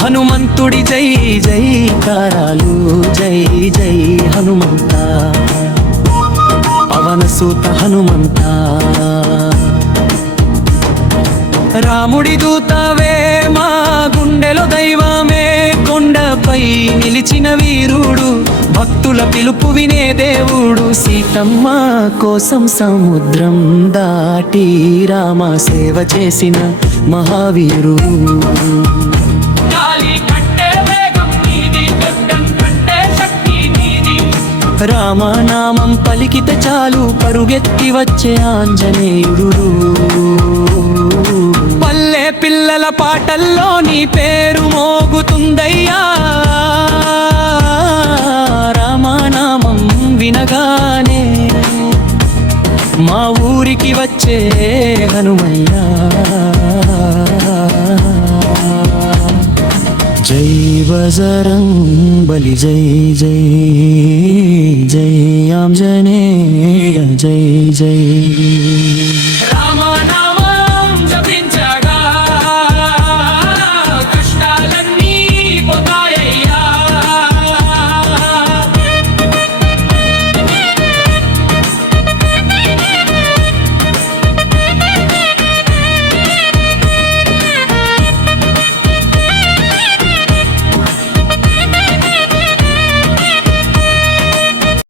హనుమంతుడి జై జైకారాలు, జై జై హనుమంత, పవనసూత హనుమంత. రాముడి దూతవే మా గుండెలో దైవమే, కొండపై నిలిచిన వీరుడు, భక్తుల పిలుపు వినే దేవుడు. సీతమ్మ కోసం సముద్రం దాటి రామ సేవ చేసిన మహావీరుడు. రామనామం పలికితే చాలు పరుగెత్తి వచ్చే ఆంజనేయుడు. పల్లె పిల్లల పాటల్లో నీ పేరు మోగుతుందయ్యా, రామనామం వినగానే మా ఊరికి వచ్చే హనుమయ్యా. జై బజరంగబలి, జై జై జై ఆంజనేయ, జై జై.